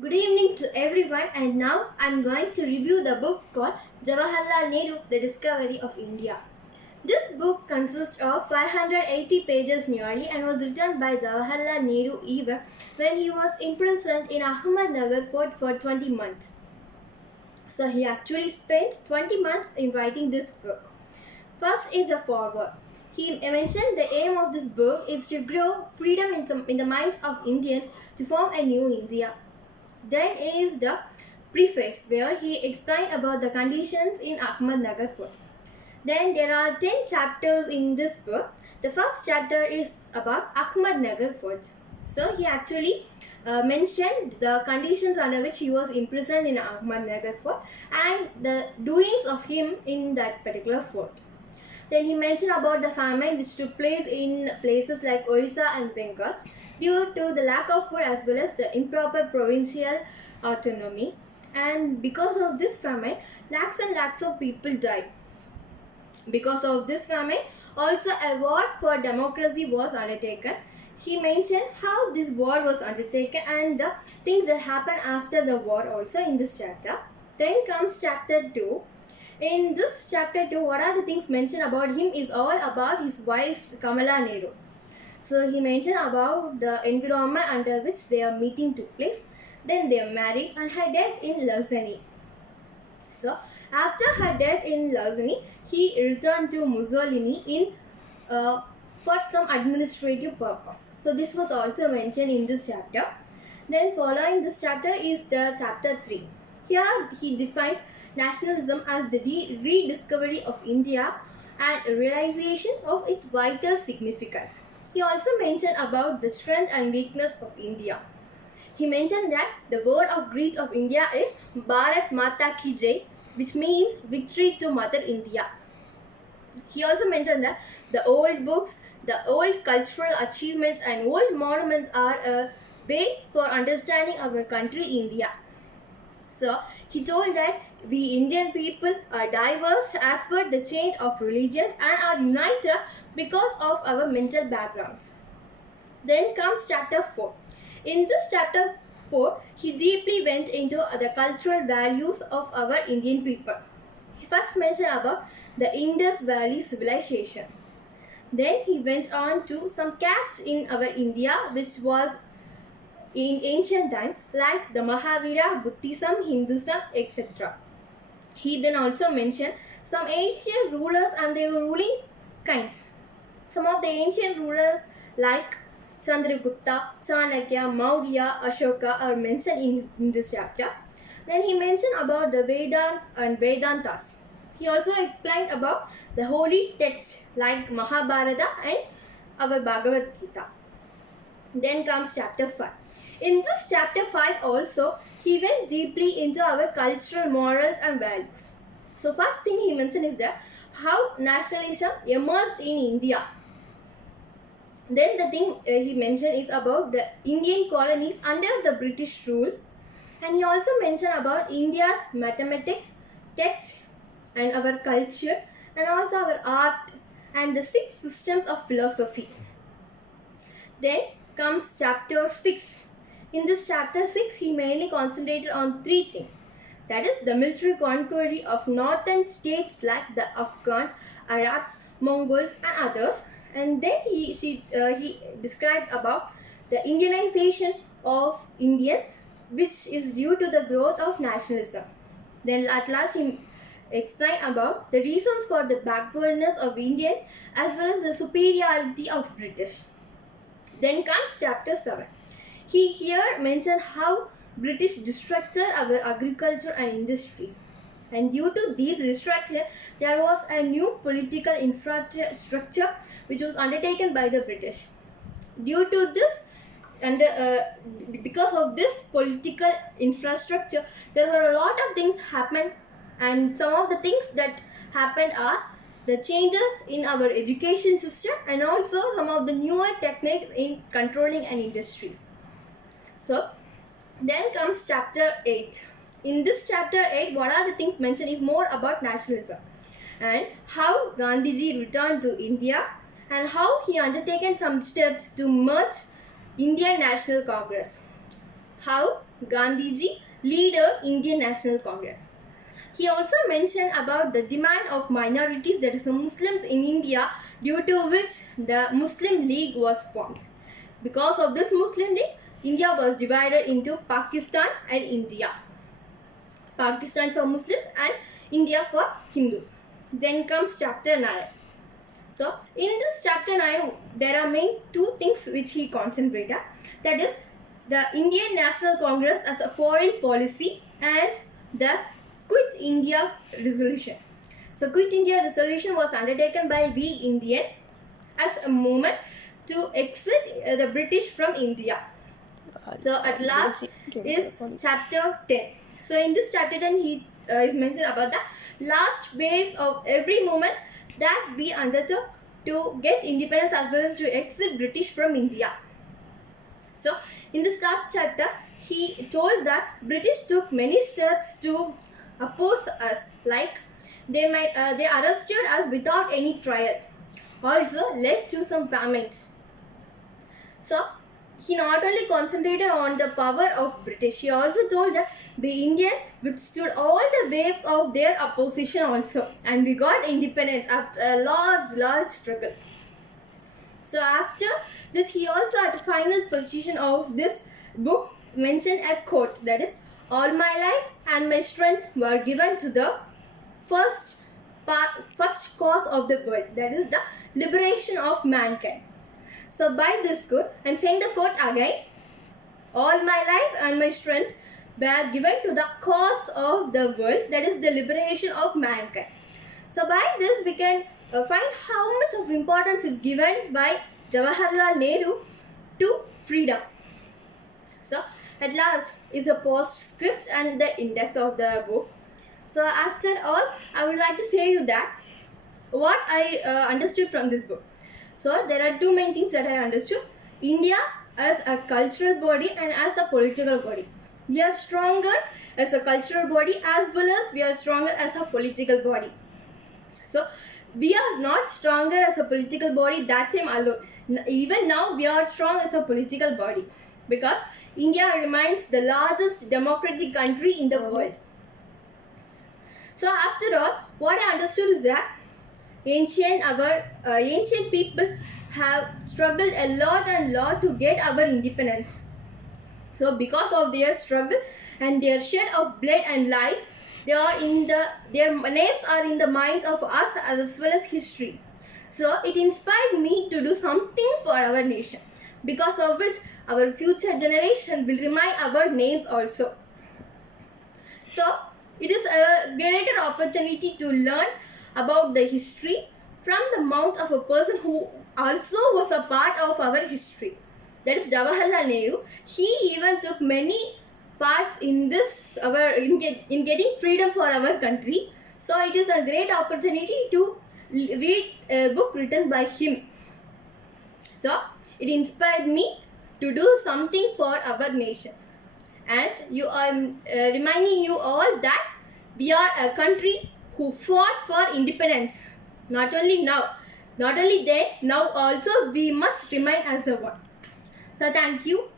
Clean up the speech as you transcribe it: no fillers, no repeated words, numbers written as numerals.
Good evening to everyone, and now I'm going to review the book called Jawaharlal Nehru, The Discovery of India. This book consists of 580 pages nearly and was written by Jawaharlal Nehru even when he was imprisoned in Ahmednagar fort for 20 months. So he actually spent 20 months in writing this book. First is a foreword. He mentioned the aim of this book is to grow freedom in the minds of Indians to form a new India. Then is the preface where he explained about the conditions in Ahmednagar fort. Then there are 10 chapters in this book. The first chapter is about Ahmednagar fort. So he actually mentioned the conditions under which he was imprisoned in Ahmednagar fort and the doings of him in that particular fort. Then he mentioned about the famine which took place in places like Orissa and Bengal due to the lack of food as well as the improper provincial autonomy. And because of this famine, lakhs and lakhs of people died. Because of this famine, also a war for democracy was undertaken. He mentioned how this war was undertaken and the things that happened after the war also in this chapter. Then comes chapter 2. In this chapter 2, what are the things mentioned about him is all about his wife Kamala Nehru. So he mentioned about the environment under which their meeting took place. Then they married and her death in Lausanne. So after her death in Lausanne, he returned to Mussolini for some administrative purpose. So this was also mentioned in this chapter. Then following this chapter is the chapter 3. Here he defined nationalism as the rediscovery of India and realization of its vital significance. He also mentioned about the strength and weakness of India. He mentioned that the word of greet of India is Bharat Mata Ki Jai, which means victory to Mother India. He also mentioned that the old books, the old cultural achievements and old monuments are a way for understanding our country India. So he told that we Indian people are diverse as per the change of religions and are united because of our mental backgrounds. Then comes chapter 4. In this chapter 4, he deeply went into the cultural values of our Indian people. He first mentioned about the Indus Valley civilization. Then he went on to some castes in our India which was in ancient times like the Mahavira, Buddhism, Hinduism, etc. He then also mentioned some ancient rulers and their ruling kinds. Some of the ancient rulers like Chandragupta, Chanakya, Maurya, Ashoka are mentioned in this chapter. Then he mentioned about the Vedanta and Vedantas. He also explained about the holy texts like Mahabharata and our Bhagavad Gita. Then comes chapter 5. In this chapter 5 also, he went deeply into our cultural morals and values. So first thing he mentioned is that how nationalism emerged in India. Then the thing he mentioned is about the Indian colonies under the British rule. And he also mentioned about India's mathematics, text and our culture and also our art and the 6 systems of philosophy. Then comes chapter 6. In this chapter 6, he mainly concentrated on 3 things. That is the military conquest of northern states like the Afghans, Arabs, Mongols and others. And then he described about the Indianization of Indians which is due to the growth of nationalism. Then at last he explained about the reasons for the backwardness of Indians as well as the superiority of British. Then comes chapter 7. He here mentioned how British destructed our agriculture and industries. And due to these destruction, there was a new political infrastructure which was undertaken by the British. Due to this and because of this political infrastructure, there were a lot of things happened, and some of the things that happened are the changes in our education system and also some of the newer techniques in controlling an industries. So then comes chapter 8. In this chapter 8, what are the things mentioned is more about nationalism and how Gandhiji returned to India and how he undertaken some steps to merge Indian National Congress. how Gandhiji leader Indian National Congress. He also mentioned about the demand of minorities, that is the Muslims in India, due to which the Muslim League was formed. Because of this Muslim League, India was divided into Pakistan and India. Pakistan for Muslims and India for Hindus. Then comes chapter 9. So in this chapter 9, there are main two things which he concentrated. That is the Indian National Congress as a foreign policy and the Quit India resolution. So Quit India resolution was undertaken by we Indian as a movement to exit the British from India. So at last is chapter 10. So in this chapter 10 he is mentioned about the last waves of every movement that we undertook to get independence as well as to exit British from India. So in this chapter he told that British took many steps to oppose us, like they arrested us without any trial, also led to some famines. So he not only concentrated on the power of British, he also told that we Indians withstood all the waves of their opposition also, and we got independence after a large struggle. So after this, he also at the final position of this book mentioned a quote, that is, all my life and my strength were given to the first cause of the world, that is the liberation of mankind. So by this quote, I am saying the quote again, all my life and my strength were given to the cause of the world, that is the liberation of mankind. So by this we can find how much of importance is given by Jawaharlal Nehru to freedom. So at last is a postscript and the index of the book. So after all, I would like to say you that what I understood from this book. So there are two main things that I understood. India as a cultural body and as a political body. We are stronger as a cultural body as well as we are stronger as a political body. So we are not stronger as a political body that time alone. Even now we are strong as a political body because India remains the largest democratic country in the world. So after all, what I understood is that ancient people have struggled a lot to get our independence. So because of their struggle and their shed of blood and life, their names are in the minds of us as well as history. So it inspired me to do something for our nation, because of which our future generation will remind our names also. So it is a greater opportunity to learn about the history from the mouth of a person who also was a part of our history. That is Jawaharlal Nehru. He even took many parts in this in getting freedom for our country. So it is a great opportunity to read a book written by him. So it inspired me to do something for our nation. And I am reminding you all that we are a country who fought for independence. Not only now, not only then, now also we must remain as the one. So thank you.